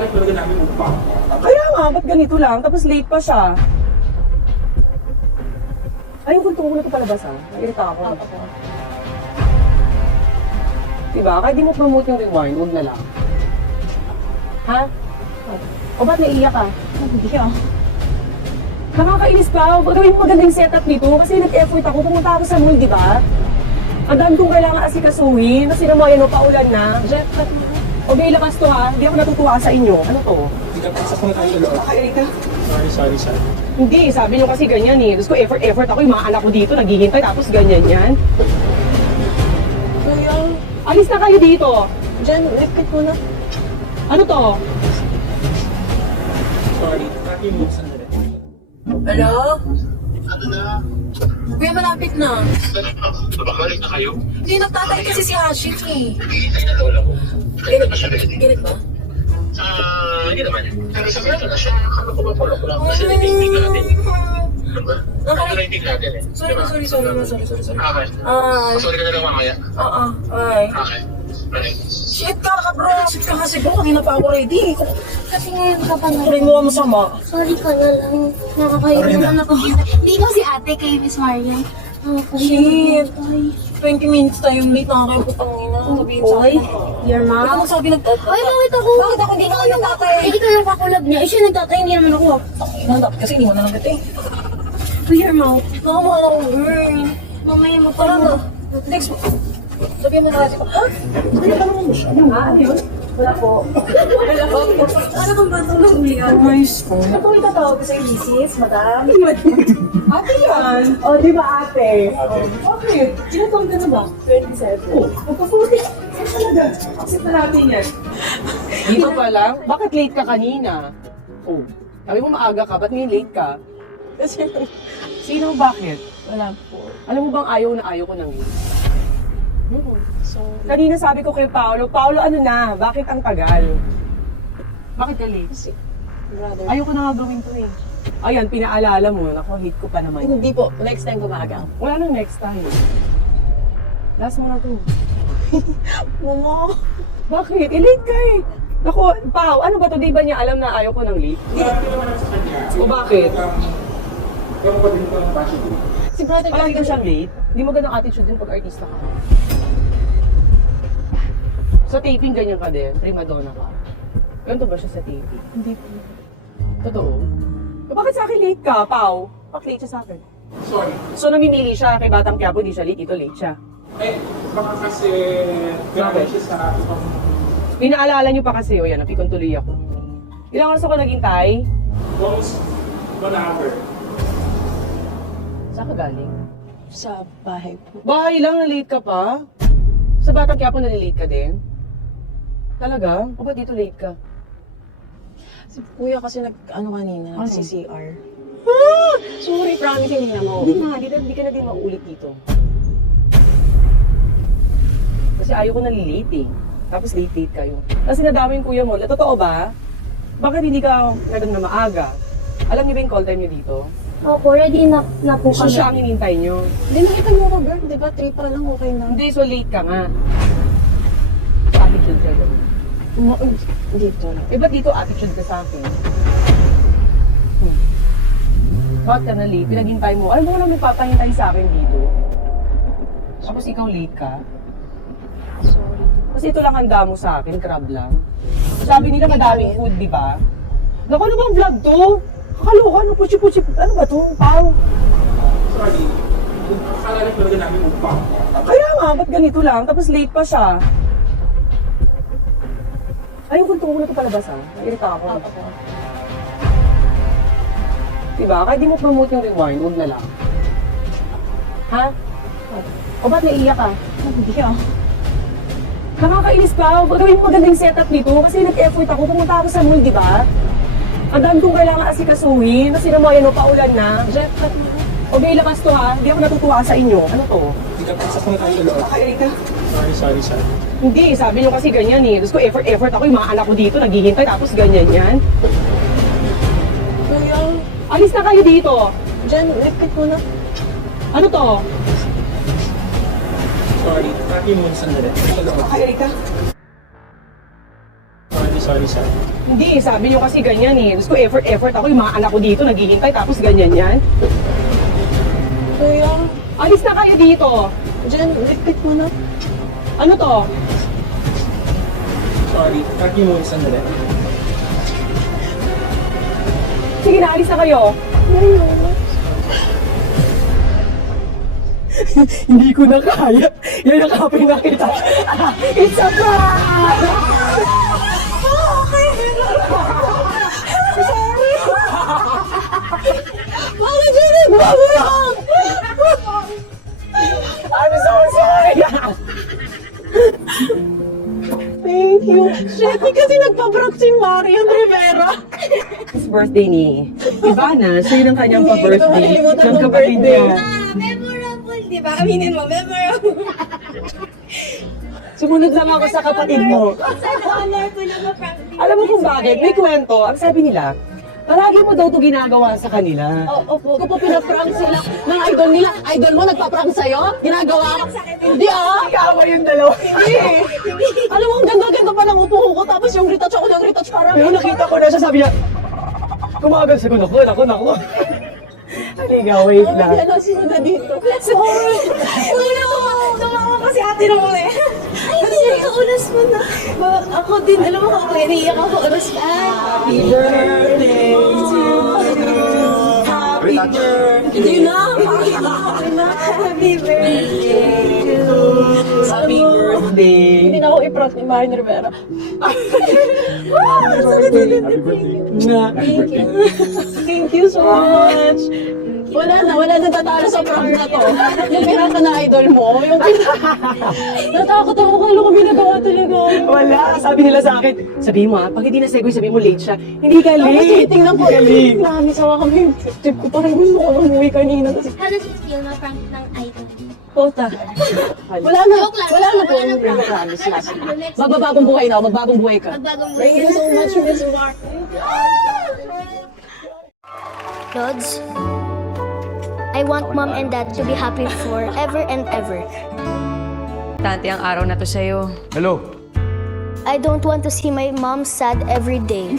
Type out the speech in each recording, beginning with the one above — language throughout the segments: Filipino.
akala talaga namin upang. Kaya nga, ba't ganito lang? Tapos late pa siya. Ayun, kung tungkol na ito palabas ha. Nairita ako. Diba? Kahit di mo promote yung rewind, huwag na lang. Ha? O ba't naiiyak ka? Hindi ah. Nakakainis pa. Gawin mo magandang setup nito kasi nag-effort ako. Pumunta ako sa mall, di ba? Ang dami kong kailangan asikasuhin. Kasi naman yan, paulan na. Jeff, cut mo. Okay, labas to ha. Hindi ako natutuwa sa inyo. Ano to? Hindi ka pasok na tayo sa loob. Nakakairita. Sorry. Hindi, sabi nyo kasi ganyan eh. Tapos ko effort ako. Yung mga anak ko dito naghihintay tapos ganyan yan. Kuya, Alis na kayo dito. Jen, lipit mo na. Ano to? Sorry. Happy moves sandali. Hello? Ano na? Kuya, malapit na. Nabakalik na kayo? Hindi, nagtatay kasi si Hashim eh. Hihintay na lola ko. Kaya na siya ready. Ginit ba? Hindi naman. Pero sa kanya na siya. Kami ko ba ko lang. Kasi nag-meeting natin. Diba? Nag-meeting natin eh. Sorry. Okay. Sorry Sorry ka na lang mamaya. Ay. Okay. Balik. Shit ka bro. Shit ka kasi bro. Kanina pa ako ready. Kasi ngayon ka pa na. Rin mo masama. Sorry ka na lang. Nakakayo naman ako. Hindi ko si ate kay Miss Marian. Shit. 20 minutes tayo late na kayo po pangina. Sabihin sa Oy, akin. your Ikaw mom. sabi nagtatay. Ay, bakit ako? Bakit ako? Hindi naman nagtatay. Eh, ikaw yung kakulab niya. Eh, siya nagtatay, hindi naman ako. Dapat kasi iniwan na lang kita eh. To your mouth. Nakamukha na akong girl. Mamaya mo pa Parang mo. next mo. Sabihin mo na kasi ko, ha? Sabihin ka naman mo siya. Ano yun? Wala po. Ano bang batang nahulihan? Nice po. Ano po itatawag ko sa misis, madam? Ate yan. O, di ba ate? Bakit? Ilan taon ka na ba? 27. Oh, magpa-40. Saan talaga? Accept na natin yan. Dito pa lang? Bakit late ka kanina? Oh, sabi mo maaga ka, ba't ngayon late ka? Kasi, Sino bakit? wala po. Alam mo bang ayaw na ayaw ko ng late? So, Kanina sabi ko kay Paolo, ano na? Bakit ang tagal? Bakit ka late? kasi, brother. Ayoko na nga gawin to eh. Ayan, pinaalala mo. Naku, hate ko pa naman. Hindi po, next time gumaga. Wala nang next time. Last mo na to. Mama. Bakit? I-late ka eh. Naku, Pao, ano ba to? Di ba niya alam na ayaw ko ng late? Hindi naman ako sa kanya. O bakit? Kaya mo ba din ko ng passion? Si brother Palagi ka kasi, siyang late? Hindi mo ganang attitude din pag artista ka. Sa taping, ganyan ka din. Prima donna ka. Ganito ba siya sa taping? hindi po. Totoo? Eh, bakit sa akin late ka, Pao? Bakit late siya sa akin? Sorry. So, namimili siya kay Batang Quiapo, di siya late, ito late siya. Eh, baka kasi grabe siya sa ibang... Pinaalala niyo pa kasi, o yan, napikon tuloy ako. Ilang oras ako naghintay? Almost 1 hour. Saan ka galing? Sa bahay po. Bahay lang, na-late ka pa? Sa Batang Quiapo, na-late ka din? Talaga? O ba't dito late ka? Si kuya kasi kanina, Ano? nag-CCR. Sorry, promise, hindi na mauulit. Hindi ka na din mauulit dito. Kasi ayaw ko nalilate eh. Tapos late kayo. Kasi nadami yung kuya mo. Totoo ba? Bakit hindi ka naging na maaga? Alam niyo ba yung call time niyo dito? Opo, ready na po So kami. siya ang hinintay niyo. Hindi nakita mo ako, girl. Di ba? 3 pa lang, okay na. Hindi, so late ka nga. So attitude ka doon. Dito. Eh, ba't dito attitude ka sa akin? Bakit ka na late? Pinaghintay mo. Alam mo lang may papahintay sa akin dito. Tapos ikaw late ka. Sorry. Kasi ito lang handa mo sa akin, crab lang. Sabi nila madaming food, di ba? Naku, ano bang vlog to? Kakaloka, ano, puchi-puchi. Ano ba to? Pao. Sorry. Akala talaga namin upang. Kaya nga, ba't ganito lang? Tapos late pa siya. Ayun, kung tungkol na ito palabas ha. Nairita ako. Diba? Kahit di mo promote yung rewind, huwag na lang. Ha? O ba't naiiyak ka? Hindi ah. Nakakainis pa. Gawin mo magandang setup nito kasi nag-effort ako. Pumunta ako sa mall, di ba? Ang dami kong kailangan asikasuhin. Kasi naman yan, paulan na. Jeff, cut mo. Okay, labas to ha. Hindi ako natutuwa sa inyo. Ano to? Hindi ka pasok na tayo sa loob. Nakakairita. Sorry. Hindi, sabi nyo kasi ganyan eh. Tapos ko effort ako. Yung mga anak ko dito naghihintay. Tapos ganyan yan. Kuya, Alis na kayo dito. Jen, lipit mo na. Ano to? Sorry. Happy moves sandali. Sa loob. Nakakairita. Sorry. Hindi, sabi niyo kasi ganyan eh. Gusto ko effort ako. Yung mga anak ko dito naghihintay tapos ganyan yan. Kuya, Alis na kayo dito. dyan, lipit mo na. Ano to? Sorry, kaki mo isang dali. Sige na, alis na kayo. Hindi ko na kaya. Yayakapin na kita. It's a prank! Bakit dyan nagbabarang? I'm so sorry! Thank you. Shit, di kasi nagpabrak si Marian Rivera. It's birthday ni Ivana. So yun ang kanyang Hindi ko pa-birthday makalimutan ng ng kapatid birthday. niya. Memorable, di ba? Aminin mo, memorable. Sumunod lang ako sa kapatid mo. Sa honor ko na ma-prank din. Alam mo kung bakit? May kwento. Ang sabi nila, palagi mo daw ito ginagawa sa kanila. Opo, kung po pinaprank sila ng idol nila, idol mo nagpa-prank sa'yo? Ginagawa? Hindi ah! Nag-aaway yung dalawa. Hindi! Alam mo, ang ganda-ganda pa ng upo ko, tapos yung retouch ako ng retouch parang... Pero nakita ko na siya, sabi niya, kumagal sa naku. Halika, wait lang. Yan ang sunod na dito. Sorry! Una mo, tumawa kasi ate na muna eh. Ay, hindi, kaulas mo na. Ako din, alam mo ko, naiiyak ako, kaulas ka. Happy birthday to you. Happy birthday. Hindi na! Happy birthday to Happy birthday. Hindi na ako i-prank ni Marian Rivera. Na. Thank you so much! Wala na tatalo sa prank na to. Yung pirata na idol mo, yung natakot ako kung ano kami nagawa talaga. Wala. Sabi nila sa akin, sabihin mo ha, pag hindi na segue, sabihin mo late siya. Hindi ka Tapos late. tingnan ko, Hindi ka late. namin sawa kami. Tip ko parang gusto ko nang umuwi kanina. Kasi, How does it feel na prank ng idol? puta. Wala na po. Wala na prank. Promise, last. Magbabagong buhay na ako, magbagong buhay ka. Magbagong Thank you so much, Miss Mark. Lods, I want mom and dad to be happy forever and ever. Importante ang araw na to sa'yo. Hello? I don't want to see my mom sad every day.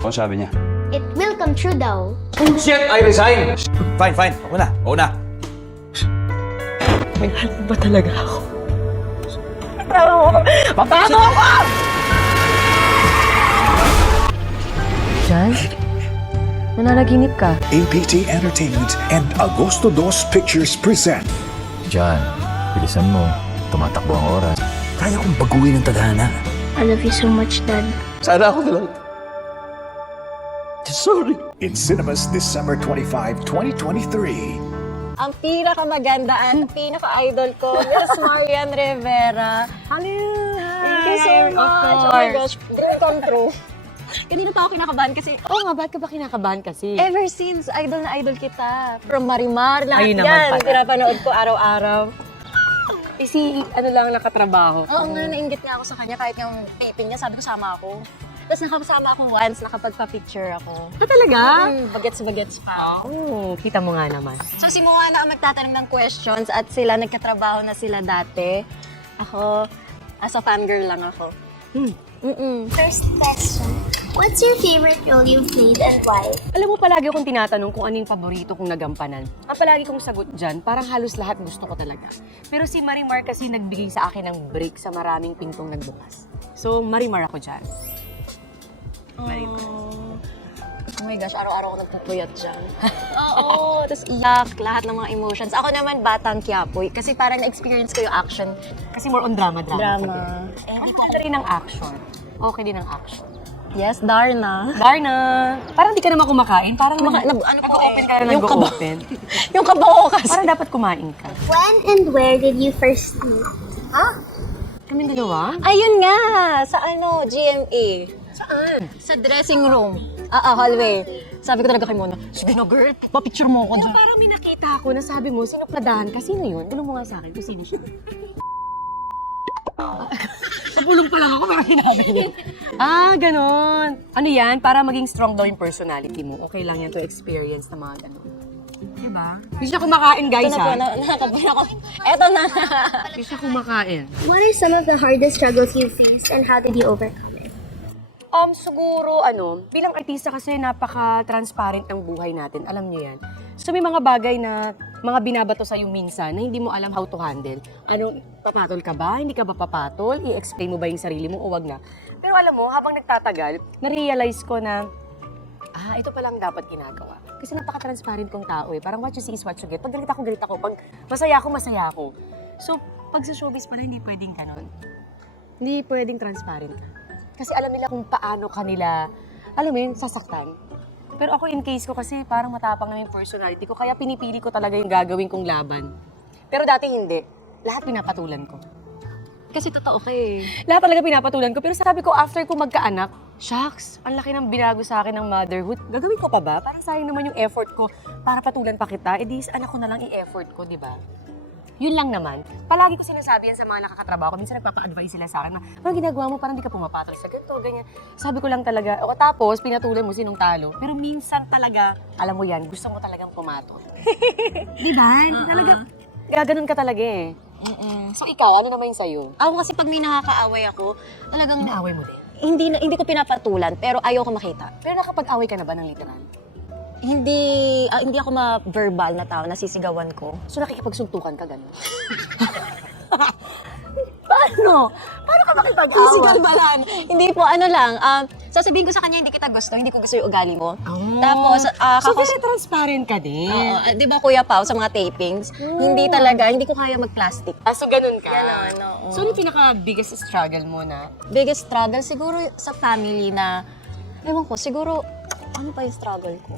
Ano sabi niya? It will come true daw. Shit! I resign! Fine. Ako na. May halong ba talaga ako? Jan? Nananaginip ka? APT Entertainment and Agosto Dos Pictures present. John, bilisan mo. Tumatakbo ang oras. Kaya kong baguhin ang tadhana. I love you so much, Dad. Sana ako na lang. Sorry. In cinemas December 25, 2023. Ang pinakamaganda at pinaka-idol ko, Miss Marian Rivera. Hello! Thank you so much! Oh my gosh, dream come true. Kanina pa ako kinakabahan kasi, Oo nga, ba't ka ba kinakabahan kasi? ever since, idol na idol kita. From Marimar, lahat Ayun naman yan. pala. Pinapanood ko araw-araw. Si, ano lang nakatrabaho. Oo nga, nainggit nga ako sa kanya kahit yung taping niya, sabi ko sama ako. Tapos nakasama ako once, nakapagpa-picture ako. talaga? Bagets-bagets pa. Oo, kita mo nga naman. So si Moana ang magtatanong ng questions at sila nagkatrabaho na sila dati. Ako, as a fangirl lang ako. First question. What's your favorite role you've played and why? Alam mo, palagi akong tinatanong kung ano yung paborito kong nagampanan. Palagi kong sagot dyan, parang halos lahat gusto ko talaga. Pero si Marimar kasi nagbigay sa akin ng break sa maraming pintong nagbukas. So, Marimar ako dyan. Marimar. Oh my gosh, araw-araw ako nagpupuyat dyan. Oo, tapos iyak, lahat ng mga emotions. Ako naman, batang Quiapo. Kasi parang na-experience ko yung action. Kasi more on drama. Drama. Maganda rin ang action. Okay din ang action. Yes, Darna. Darna! Parang di ka naman kumakain. Parang Ano po nag-open ka na yung kaba. nag-open. Yung kabaho kasi. Parang dapat kumain ka. When and where did you first meet? Kaming dalawa? Ayun nga, sa GMA. Saan? Sa dressing room. Hallway. Sabi ko talaga kay Mona, sige na girl, papicture mo ako Pero dyan. parang may nakita ako na sabi mo, sinupladahan ka. Sino yun? Tulong mo nga sa akin kung sino siya. Sa pulong pa lang ako, parang hinabi niya. Ganon. Ano yan? Para maging strong daw yung personality mo. Okay lang yan to experience na mga ganon. Diba? Hindi siya kumakain, guys, Ito na po, ha? nakakabuhin ako. Eto na. Hindi siya kumakain. What are some of the hardest struggles you faced and how did you overcome it? Siguro, bilang artista kasi napaka-transparent ng buhay natin. Alam niyo yan. So, may mga bagay na mga binabato sa'yo minsan na hindi mo alam how to handle. Papatol ka ba? Hindi ka ba papatol? I-explain mo ba yung sarili mo o wag na? Pero alam mo, habang nagtatagal, na-realize ko na, ito palang dapat ginagawa. Kasi napaka-transparent kong tao eh. Parang what you see is what you get. Pag galit ako. Pag masaya ako. So, pag sa showbiz pala, hindi pwedeng ganon. Hindi pwedeng transparent ka. Kasi alam nila kung paano kanila, alam mo yun, sasaktan. Pero ako in case ko kasi parang matapang na yung personality ko, kaya pinipili ko talaga yung gagawin kong laban. Pero dati hindi. Lahat pinapatulan ko. Kasi totoo ka eh. Lahat talaga pinapatulan ko. Pero sabi ko, after ko magkaanak, shucks, ang laki ng binago sa akin ng motherhood. Gagawin ko pa ba? Parang sayang naman yung effort ko para patulan pa kita. Eh di, anak ko na lang i-effort ko, di ba? Yun lang naman. Palagi ko sinasabi yan sa mga nakakatrabaho ko. Minsan nagpapa-advise sila sa akin na, ano ginagawa mo? Parang di ka pumapatol sa ganito, ganyan. Sabi ko lang talaga, o tapos pinatulan mo sinong talo. Pero minsan talaga, alam mo yan, gusto mo talagang pumatol. Di ba? Talaga, gaganon ka talaga eh. So ikaw, ano naman yung sa'yo? Ako kasi pag may nakakaaway ako, talagang Inaaway mo din. hindi ko pinapatulan, pero ayoko makita. Pero nakapag-away ka na ba ng literal? Hindi ako ma-verbal na tao, nasisigawan ko. So nakikipagsuntukan ka gano'n? Paano? Paano ka makipag-away? Physical balan. Hindi po, sasabihin ko sa kanya, hindi kita gusto, hindi ko gusto yung ugali mo. Tapos, So very transparent ka din. di ba Kuya Pao, sa mga tapings, hindi ko kaya mag-plastic. So ganun ka? Ganon, oo. So ano yung pinaka-biggest struggle mo na? Biggest struggle siguro sa family na, ewan ko, siguro, ano pa yung struggle ko?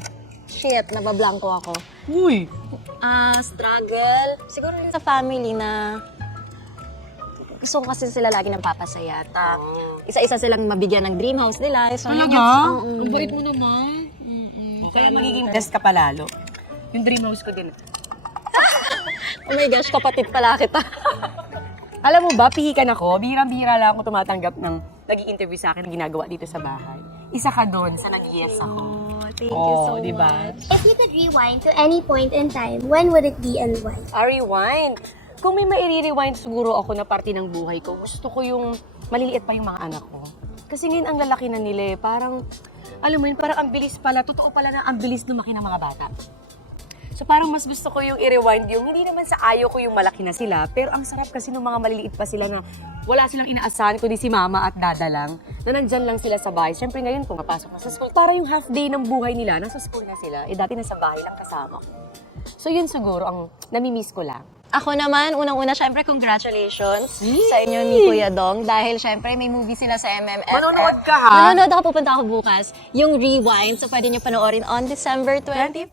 Shit, nabablanko ako. Uy! Struggle, siguro rin sa family na gusto ko kasi sila lagi ng papasaya. Isa-isa silang mabigyan ng dream house nila. So, Talaga? Ang bait mo naman. Kaya magiging best ka palalo. Yung dream house ko din. Oh my gosh, kapatid pala kita. Alam mo ba, pihikan ako. Bihirang-bihira lang ako tumatanggap ng nag-i-interview sa akin na ginagawa dito sa bahay. Isa ka doon sa nag-yes ako. Thank you so diba? much. If you could rewind to any point in time, when would it be and why? Rewind. Kung may mairi-rewind siguro ako na parte ng buhay ko, gusto ko yung maliliit pa yung mga anak ko. Kasi ngayon ang lalaki na nila eh, parang, alam mo yun, parang ang bilis pala, totoo pala na ang bilis lumaki ng mga bata. So parang mas gusto ko yung i-rewind yung, hindi naman sa ayaw ko yung malaki na sila, pero ang sarap kasi ng mga maliliit pa sila na wala silang inaasahan, kundi si mama at dada lang, na nandyan lang sila sa bahay. Siyempre ngayon, pumapasok na sa school. Para yung half day ng buhay nila, nasa school na sila, dati nasa bahay lang kasama ko. So yun siguro ang namimiss ko lang. Ako naman, unang-una, syempre, congratulations sa inyo ni Kuya Dong. Dahil syempre, may movie sila sa MMFF. Manonood ka ha? Manonood ako, pupunta ako bukas. Yung Rewind, so pwede nyo panoorin on December 25.